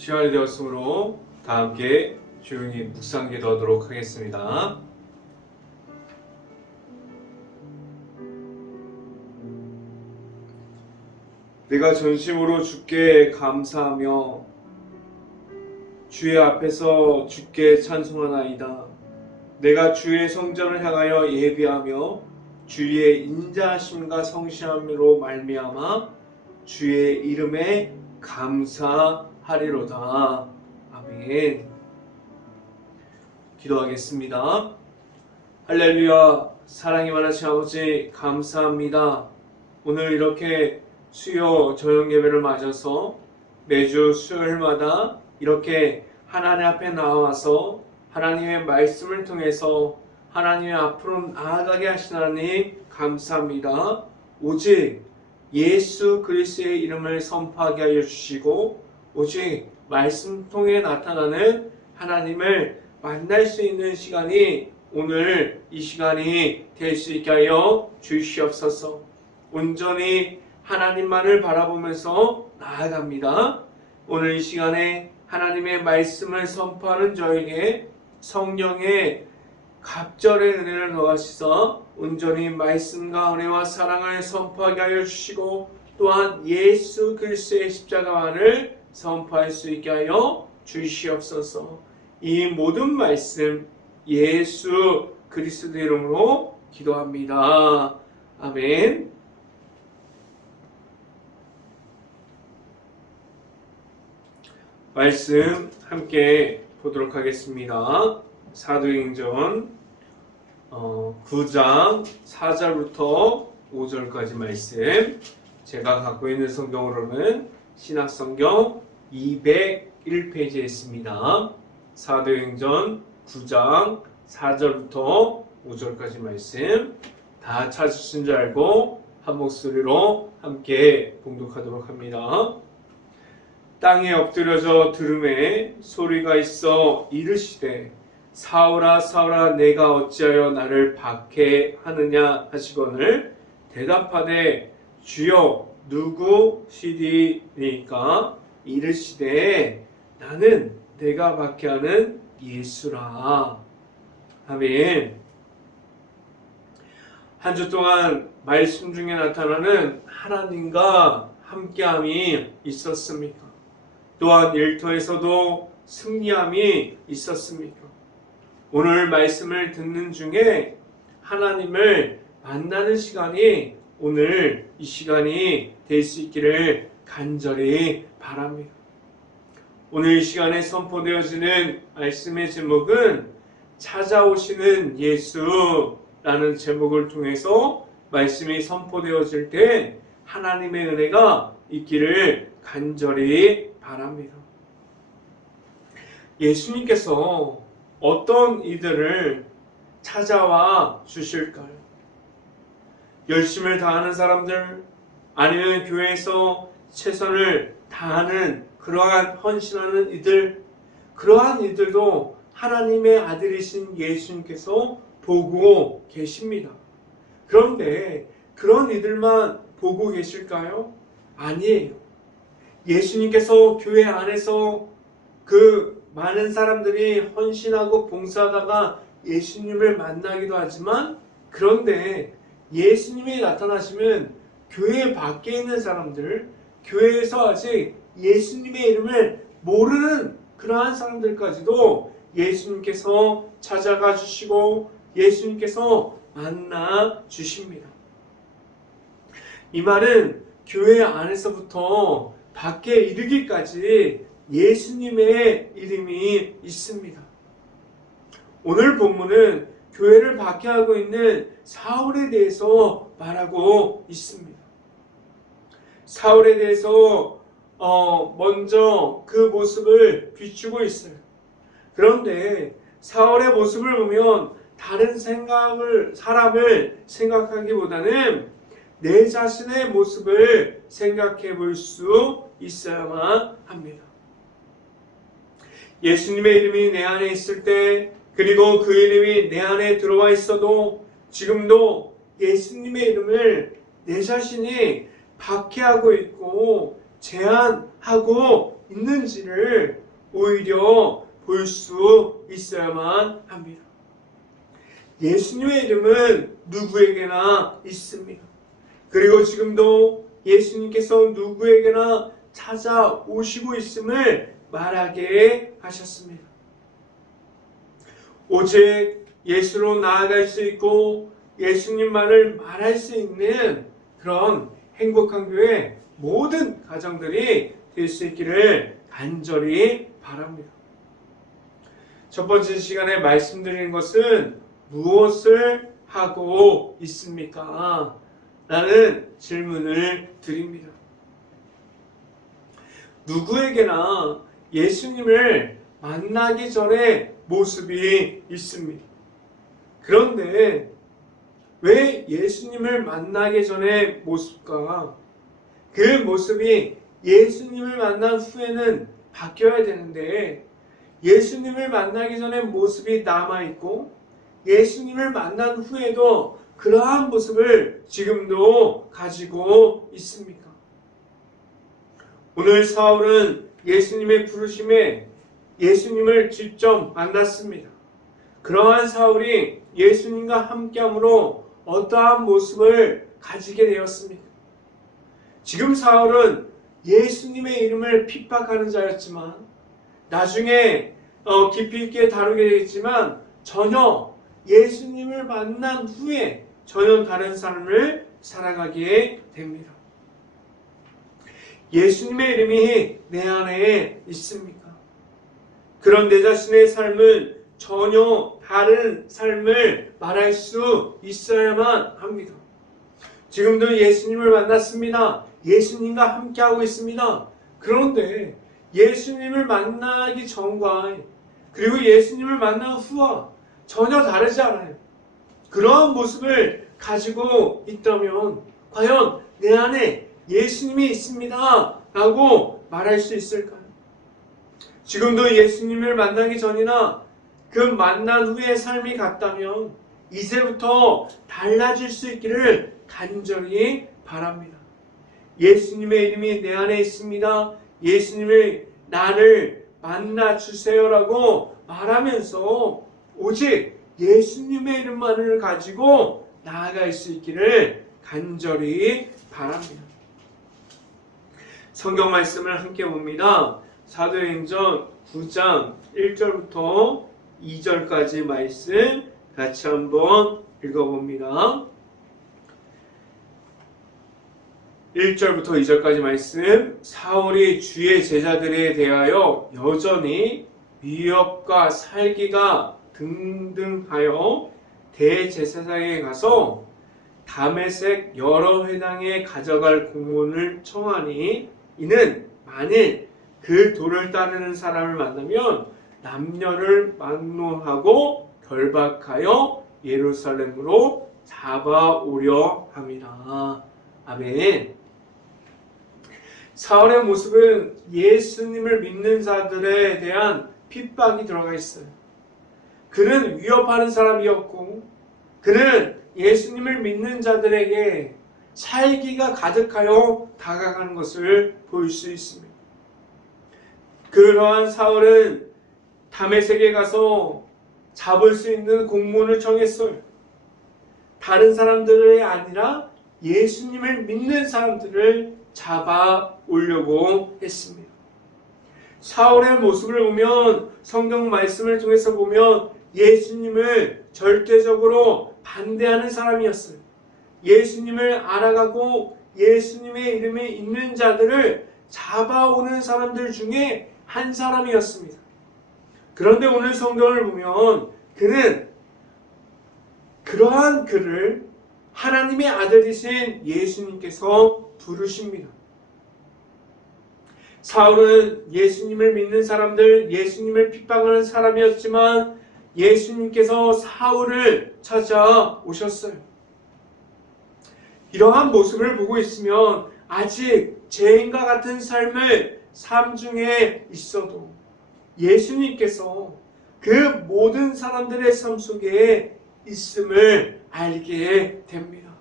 시간이 되었으므로 다 함께 조용히 묵상 기도하도록 하겠습니다. 내가 전심으로 주께 감사하며 주의 앞에서 주께 찬송하나이다. 내가 주의 성전을 향하여 예비하며 주의 인자하심과 성실함으로 말미암아 주의 이름에 감사하리로다. 아멘. 기도하겠습니다. 할렐루야. 사랑이 많으신 아버지 감사합니다. 오늘 이렇게 수요 저녁 예배를 맞아서 매주 수요일마다 이렇게 하나님 앞에 나와서 하나님의 말씀을 통해서 하나님의 앞으로 나아가게 하신 하나님 감사합니다. 오직 예수 그리스도의 이름을 선포하게 하여 주시고 오직 말씀 통해 나타나는 하나님을 만날 수 있는 시간이 오늘 이 시간이 될 수 있게 하여 주시옵소서. 온전히 하나님만을 바라보면서 나아갑니다. 오늘 이 시간에 하나님의 말씀을 선포하는 저에게 성령의 갑절의 은혜를 더하시사 온전히 말씀과 은혜와 사랑을 선포하게 하여 주시고 또한 예수 그리스도의 십자가만을 선포할 수 있게 하여 주시옵소서. 이 모든 말씀 예수 그리스도 이름으로 기도합니다. 아멘. 말씀 함께 보도록 하겠습니다. 사도행전 9장 4절부터 5절까지 말씀, 제가 갖고 있는 성경으로는 신약성경 201페이지에 있습니다. 사도행전 9장 4절부터 5절까지 말씀 다 찾으신 줄 알고 한 목소리로 함께 봉독하도록 합니다. 땅에 엎드려져 들음에 소리가 있어 이르시되 사울아 사울아 내가 어찌하여 나를 박해하느냐 하시거늘 대답하되 주여 누구시디니까 이르시되 나는 내가 박해하는 예수라. 아멘. 한 주 동안 말씀 중에 나타나는 하나님과 함께함이 있었습니까? 또한 일터에서도 승리함이 있었습니까? 오늘 말씀을 듣는 중에 하나님을 만나는 시간이 오늘 이 시간이 될 수 있기를 간절히 바랍니다. 오늘 이 시간에 선포되어지는 말씀의 제목은 찾아오시는 예수라는 제목을 통해서 말씀이 선포되어질 때 하나님의 은혜가 있기를 간절히 바랍니다. 예수님께서 어떤 이들을 찾아와 주실까요? 열심을 다하는 사람들, 아니면 교회에서 최선을 다하는 그러한 헌신하는 이들, 그러한 이들도 하나님의 아들이신 예수님께서 보고 계십니다. 그런데 그런 이들만 보고 계실까요? 아니에요. 예수님께서 교회 안에서 그 많은 사람들이 헌신하고 봉사하다가 예수님을 만나기도 하지만, 그런데 예수님이 나타나시면 교회 밖에 있는 사람들, 교회에서 아직 예수님의 이름을 모르는 그러한 사람들까지도 예수님께서 찾아가 주시고 예수님께서 만나 주십니다. 이 말은 교회 안에서부터 밖에 이르기까지 예수님의 이름이 있습니다. 오늘 본문은 교회를 박해하고 있는 사울에 대해서 말하고 있습니다. 사울에 대해서 먼저 그 모습을 비추고 있어요. 그런데 사울의 모습을 보면 다른 사람을 생각하기보다는 내 자신의 모습을 생각해 볼 수 있어야만 합니다. 예수님의 이름이 내 안에 있을 때, 그리고 그 이름이 내 안에 들어와 있어도 지금도 예수님의 이름을 내 자신이 박해하고 있고 제한하고 있는지를 오히려 볼 수 있어야만 합니다. 예수님의 이름은 누구에게나 있습니다. 그리고 지금도 예수님께서 누구에게나 찾아오시고 있음을 말하게 하셨습니다. 오직 예수로 나아갈 수 있고 예수님만을 말할 수 있는 그런 행복한 교회 모든 가정들이 될 수 있기를 간절히 바랍니다. 첫 번째 시간에 말씀드리는 것은 무엇을 하고 있습니까? 라는 질문을 드립니다. 누구에게나 예수님을 만나기 전에 모습이 있습니다. 그런데 왜 예수님을 만나기 전에 모습과 그 모습이 예수님을 만난 후에는 바뀌어야 되는데 예수님을 만나기 전에 모습이 남아있고 예수님을 만난 후에도 그러한 모습을 지금도 가지고 있습니까? 오늘 사울은 예수님의 부르심에 예수님을 직접 만났습니다. 그러한 사울이 예수님과 함께함으로 어떠한 모습을 가지게 되었습니까? 지금 사울은 예수님의 이름을 핍박하는 자였지만 나중에 깊이 있게 다루게 되겠지만 전혀 예수님을 만난 후에 전혀 다른 삶을 살아가게 됩니다. 예수님의 이름이 내 안에 있습니까? 그런 내 자신의 삶은 전혀 다른 삶을 말할 수 있어야만 합니다. 지금도 예수님을 만났습니다. 예수님과 함께하고 있습니다. 그런데 예수님을 만나기 전과 그리고 예수님을 만난 후와 전혀 다르지 않아요. 그러한 모습을 가지고 있다면 과연 내 안에 예수님이 있습니다 라고 말할 수 있을까요? 지금도 예수님을 만나기 전이나 그 만난 후의 삶이 같다면 이제부터 달라질 수 있기를 간절히 바랍니다. 예수님의 이름이 내 안에 있습니다. 예수님을 나를 만나주세요라고 말하면서 오직 예수님의 이름만을 가지고 나아갈 수 있기를 간절히 바랍니다. 성경 말씀을 함께 봅니다. 사도행전 9장 1절부터 2절까지 말씀 같이 한번 읽어봅니다. 1절부터 2절까지 말씀. 사울이 주의 제자들에 대하여 여전히 위협과 살기가 등등하여 대제사장에 가서 다메섹 여러 회당에 가져갈 공문을 청하니 이는 만일 그 도를 따르는 사람을 만나면 남녀를 막론하고 결박하여 예루살렘으로 잡아오려 함이라. 아멘. 사울의 모습은 예수님을 믿는 자들에 대한 핍박이 들어가 있어요. 그는 위협하는 사람이었고 그는 예수님을 믿는 자들에게 살기가 가득하여 다가가는 것을 볼 수 있습니다. 그러한 사울은 다메섹에 가서 잡을 수 있는 공문을 청했어요. 다른 사람들이 아니라 예수님을 믿는 사람들을 잡아오려고 했습니다. 사울의 모습을 보면 성경 말씀을 통해서 보면 예수님을 절대적으로 반대하는 사람이었어요. 예수님을 알아가고 예수님의 이름이 있는 자들을 잡아오는 사람들 중에 한 사람이었습니다. 그런데 오늘 성경을 보면 그는 그러한 그를 하나님의 아들이신 예수님께서 부르십니다. 사울은 예수님을 믿는 사람들, 예수님을 핍박하는 사람이었지만 예수님께서 사울을 찾아오셨어요. 이러한 모습을 보고 있으면 아직 죄인과 같은 삶 중에 있어도 예수님께서 그 모든 사람들의 삶 속에 있음을 알게 됩니다.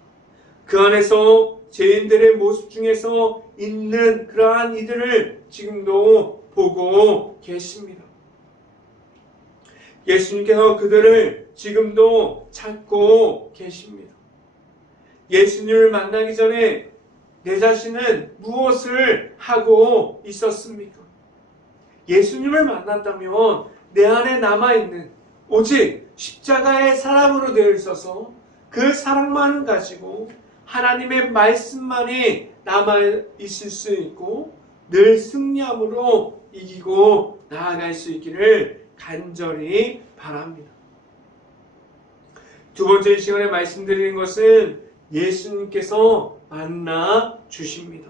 그 안에서 죄인들의 모습 중에서 있는 그러한 이들을 지금도 보고 계십니다. 예수님께서 그들을 지금도 찾고 계십니다. 예수님을 만나기 전에 내 자신은 무엇을 하고 있었습니까? 예수님을 만났다면 내 안에 남아있는 오직 십자가의 사랑으로 되어 있어서 그 사랑만 가지고 하나님의 말씀만이 남아있을 수 있고 늘 승리함으로 이기고 나아갈 수 있기를 간절히 바랍니다. 두 번째 시간에 말씀드리는 것은 예수님께서 만나 주십니다.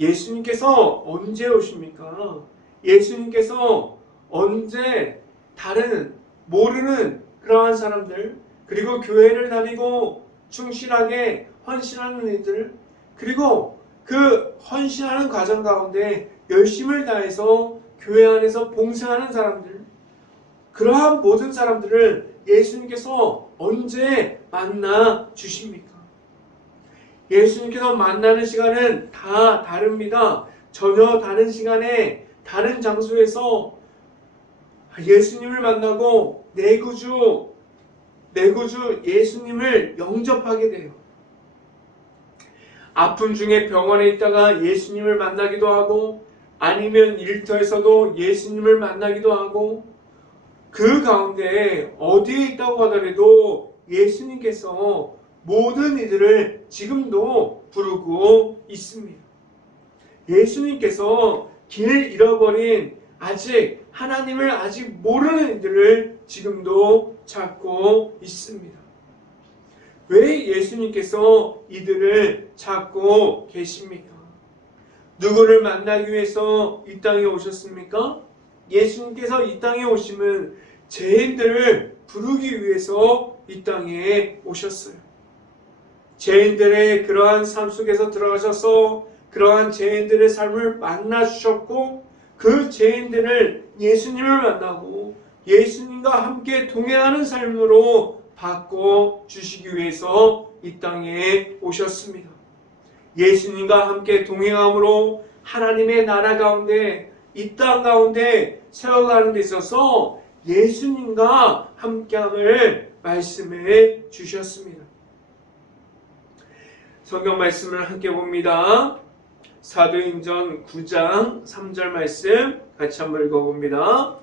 예수님께서 언제 오십니까? 예수님께서 언제 다른 모르는 그러한 사람들, 그리고 교회를 다니고 충실하게 헌신하는 이들, 그리고 그 헌신하는 과정 가운데 열심을 다해서 교회 안에서 봉사하는 사람들, 그러한 모든 사람들을 예수님께서 언제 만나 주십니까? 예수님께서 만나는 시간은 다 다릅니다. 전혀 다른 시간에 다른 장소에서 예수님을 만나고 내 구주 예수님을 영접하게 돼요. 아픔 중에 병원에 있다가 예수님을 만나기도 하고, 아니면 일터에서도 예수님을 만나기도 하고, 그 가운데 어디에 있다고 하더라도 예수님께서 모든 이들을 지금도 부르고 있습니다. 예수님께서 길 잃어버린 하나님을 아직 모르는 이들을 지금도 찾고 있습니다. 왜 예수님께서 이들을 찾고 계십니까? 누구를 만나기 위해서 이 땅에 오셨습니까? 예수님께서 이 땅에 오심은 죄인들을 부르기 위해서 이 땅에 오셨어요. 죄인들의 그러한 삶 속에서 들어가셔서 그러한 죄인들의 삶을 만나 주셨고, 그 죄인들을 예수님을 만나고 예수님과 함께 동행하는 삶으로 바꿔 주시기 위해서 이 땅에 오셨습니다. 예수님과 함께 동행함으로 하나님의 나라 가운데, 이 땅 가운데 세워가는 데 있어서 예수님과 함께함을 말씀해 주셨습니다. 성경 말씀을 함께 봅니다. 사도행전 9장 3절 말씀 같이 한번 읽어봅니다.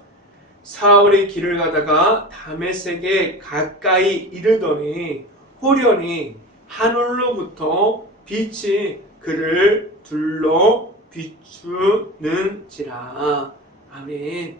사울이 길을 가다가 다메섹에 가까이 이르더니 호련히 하늘로부터 빛이 그를 둘러 비추는지라. 아멘.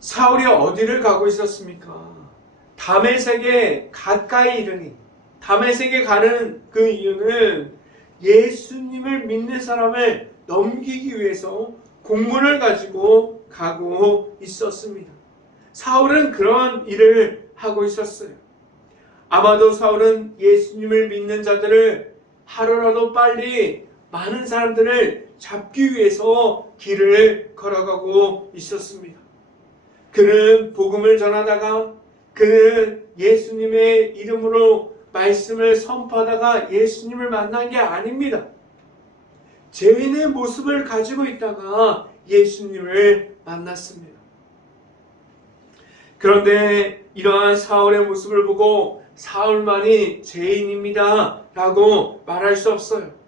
사울이 어디를 가고 있었습니까? 다메섹에 가까이 이르니, 다메섹에 가는 그 이유는 예수님을 믿는 사람을 넘기기 위해서 공문을 가지고 가고 있었습니다. 사울은 그런 일을 하고 있었어요. 아마도 사울은 예수님을 믿는 자들을 하루라도 빨리 많은 사람들을 잡기 위해서 길을 걸어가고 있었습니다. 그는 복음을 전하다가, 그는 예수님의 이름으로 말씀을 선포하다가 예수님을 만난 게 아닙니다. 죄인의 모습을 가지고 있다가 예수님을 만났습니다. 그런데 이러한 사울의 모습을 보고 사울만이 죄인입니다 라고 말할 수 없어요.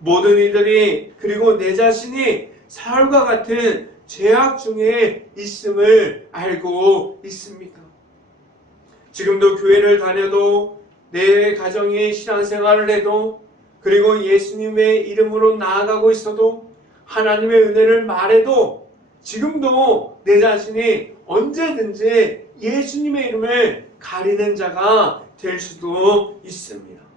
모든 이들이, 그리고 내 자신이 사울과 같은 죄악 중에 있음을 알고 있습니다. 지금도 교회를 다녀도, 내 가정이 신앙생활을 해도, 그리고 예수님의 이름으로 나아가고 있어도, 하나님의 은혜를 말해도 지금도 내 자신이 언제든지 예수님의 이름을 가리는 자가 될 수도 있습니다.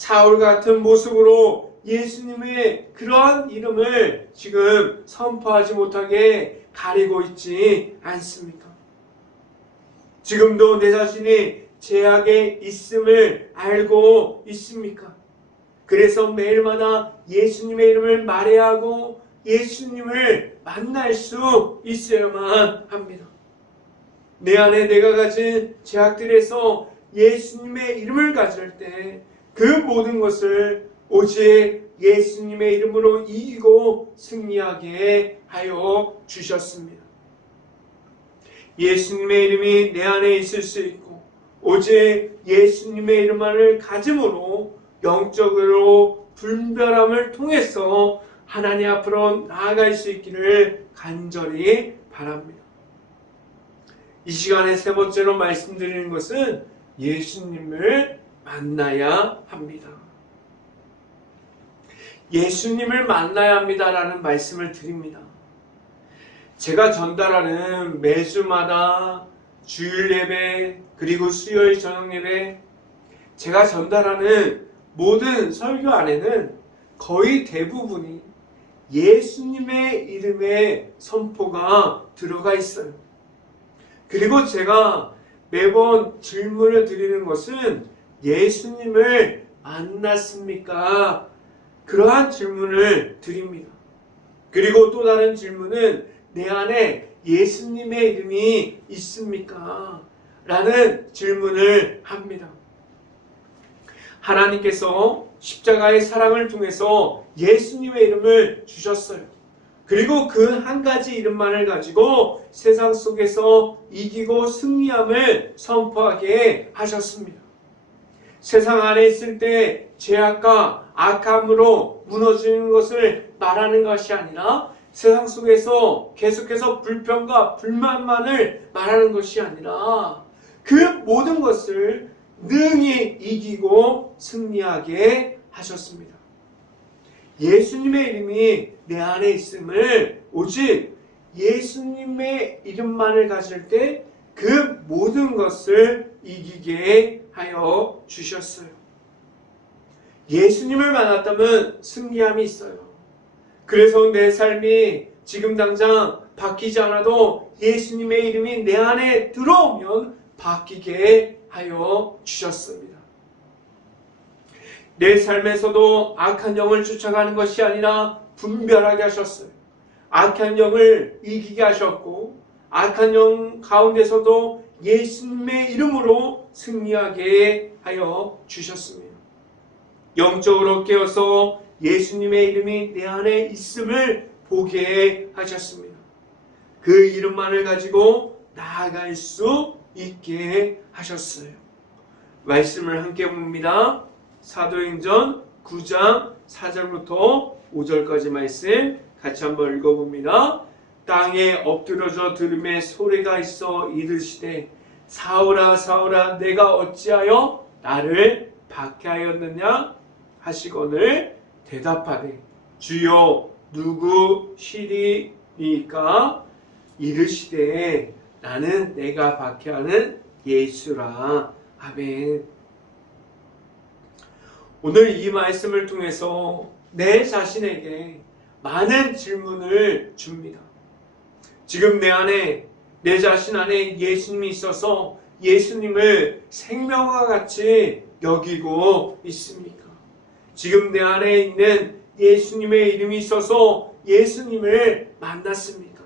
사울 같은 모습으로 예수님의 그러한 이름을 지금 선포하지 못하게 가리고 있지 않습니까? 지금도 내 자신이 죄악에 있음을 알고 있습니까? 그래서 매일마다 예수님의 이름을 말해야 하고 예수님을 만날 수 있어야만 합니다. 내 안에 내가 가진 죄악들에서 예수님의 이름을 가질 때 그 모든 것을 오직 예수님의 이름으로 이기고 승리하게 하여 주셨습니다. 예수님의 이름이 내 안에 있을 수 있고 오직 예수님의 이름만을 가짐으로 영적으로 분별함을 통해서 하나님 앞으로 나아갈 수 있기를 간절히 바랍니다. 이 시간에 세 번째로 말씀드리는 것은 예수님을 만나야 합니다. 예수님을 만나야 합니다라는 말씀을 드립니다. 제가 전달하는 매주마다 주일 예배 그리고 수요일 저녁 예배 제가 전달하는 모든 설교 안에는 거의 대부분이 예수님의 이름의 선포가 들어가 있어요. 그리고 제가 매번 질문을 드리는 것은 예수님을 만났습니까? 그러한 질문을 드립니다. 그리고 또 다른 질문은 내 안에 예수님의 이름이 있습니까? 라는 질문을 합니다. 하나님께서 십자가의 사랑을 통해서 예수님의 이름을 주셨어요. 그리고 그 한 가지 이름만을 가지고 세상 속에서 이기고 승리함을 선포하게 하셨습니다. 세상 안에 있을 때 죄악과 악함으로 무너지는 것을 말하는 것이 아니라 세상 속에서 계속해서 불평과 불만만을 말하는 것이 아니라 그 모든 것을 능히 이기고 승리하게 하셨습니다. 예수님의 이름이 내 안에 있음을 오직 예수님의 이름만을 가질 때 그 모든 것을 이기게 하여 주셨어요. 예수님을 만났다면 승리함이 있어요. 그래서 내 삶이 지금 당장 바뀌지 않아도 예수님의 이름이 내 안에 들어오면 바뀌게 하여 주셨습니다. 내 삶에서도 악한 영을 쫓아가는 것이 아니라 분별하게 하셨어요. 악한 영을 이기게 하셨고 악한 영 가운데서도 예수님의 이름으로 승리하게 하여 주셨습니다. 영적으로 깨어서 예수님의 이름이 내 안에 있음을 보게 하셨습니다. 그 이름만을 가지고 나아갈 수 있게 하셨어요. 말씀을 함께 봅니다. 사도행전 9장 4절부터 5절까지 말씀 같이 한번 읽어봅니다. 땅에 엎드려져 들음에 소리가 있어 이르시되 사울아 사울아 내가 어찌하여 나를 박해하였느냐 하시거늘 대답하되 주여 누구시리이까 이르시되 나는 내가 박해하는 예수라. 아멘. 오늘 이 말씀을 통해서 내 자신에게 많은 질문을 줍니다. 지금 내 안에 내 자신 안에 예수님이 있어서 예수님을 생명과 같이 여기고 있습니까? 지금 내 안에 있는 예수님의 이름이 있어서 예수님을 만났습니까?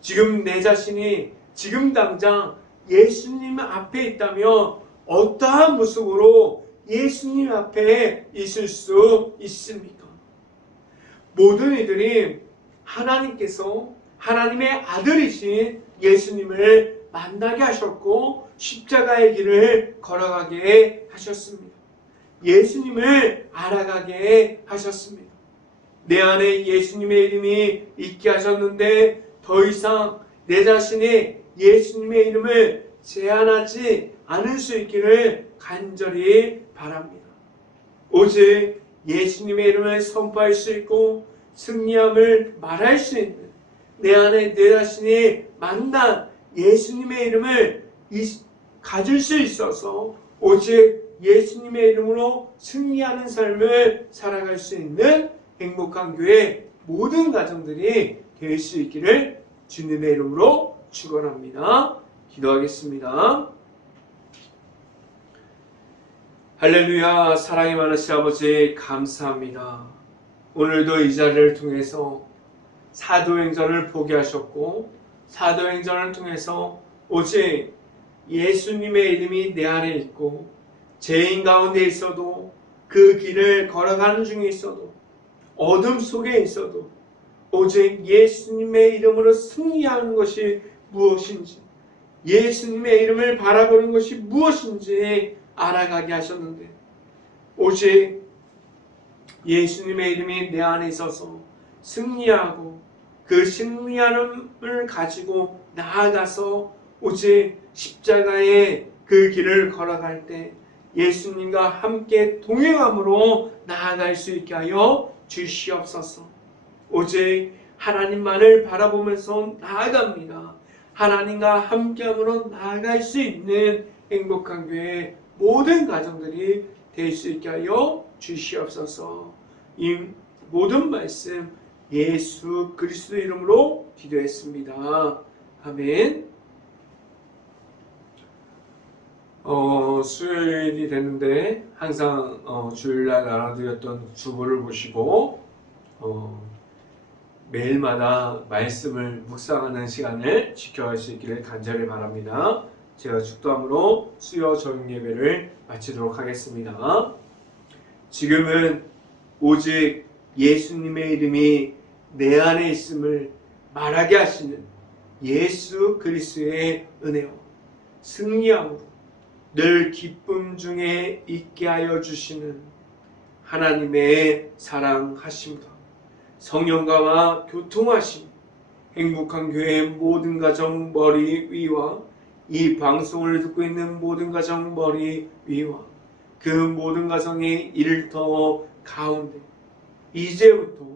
지금 내 자신이 지금 당장 예수님 앞에 있다면 어떠한 모습으로 예수님 앞에 있을 수 있습니까? 모든 이들이 하나님께서 하나님의 아들이신 예수님을 만나게 하셨고 십자가의 길을 걸어가게 하셨습니다. 예수님을 알아가게 하셨습니다. 내 안에 예수님의 이름이 있게 하셨는데 더 이상 내 자신이 예수님의 이름을 제한하지 않을 수 있기를 간절히 바랍니다. 오직 예수님의 이름을 선포할 수 있고 승리함을 말할 수 있는 내 안에 내 자신이 만난 예수님의 이름을 가질 수 있어서 오직 예수님의 이름으로 승리하는 삶을 살아갈 수 있는 행복한 교회 모든 가정들이 될 수 있기를 주님의 이름으로 축원합니다. 기도하겠습니다. 할렐루야. 사랑이 많으신 아버지 감사합니다. 오늘도 이 자리를 통해서 사도행전을 보게 하셨고 사도행전을 통해서 오직 예수님의 이름이 내 안에 있고 죄인 가운데 있어도 그 길을 걸어가는 중에 있어도 어둠 속에 있어도 오직 예수님의 이름으로 승리하는 것이 무엇인지, 예수님의 이름을 바라보는 것이 무엇인지 알아가게 하셨는데, 오직 예수님의 이름이 내 안에 있어서 승리하고 그 승리함을 가지고 나아가서 오직 십자가의 그 길을 걸어갈 때 예수님과 함께 동행함으로 나아갈 수 있게 하여 주시옵소서. 오직 하나님만을 바라보면서 나아갑니다. 하나님과 함께함으로 나아갈 수 있는 행복한 교회 모든 가정들이 될 수 있게 하여 주시옵소서. 이 모든 말씀 예수 그리스도 이름으로 기도했습니다. 아멘. 수요일이 되는데 항상 주일날 나눠드렸던 주보를 보시고 매일마다 말씀을 묵상하는 시간을 지켜갈 수 있기를 간절히 바랍니다. 제가 축도함으로 수요 저녁 예배를 마치도록 하겠습니다. 지금은 오직 예수님의 이름이 내 안에 있음을 말하게 하시는 예수 그리스도의 은혜와 승리함으로 늘 기쁨 중에 있게 하여 주시는 하나님의 사랑하심과 성령과와 교통하심, 행복한 교회의 모든 가정 머리 위와 이 방송을 듣고 있는 모든 가정 머리 위와 그 모든 가정의 일터 가운데 이제부터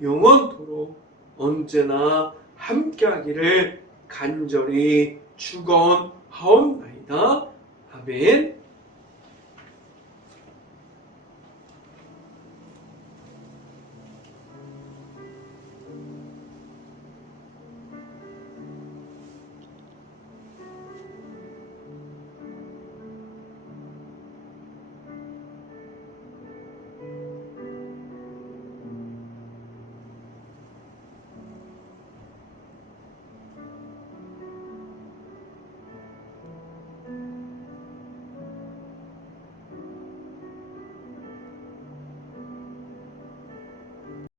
영원토록 언제나 함께하기를 간절히 축원하옵나이다. 아멘.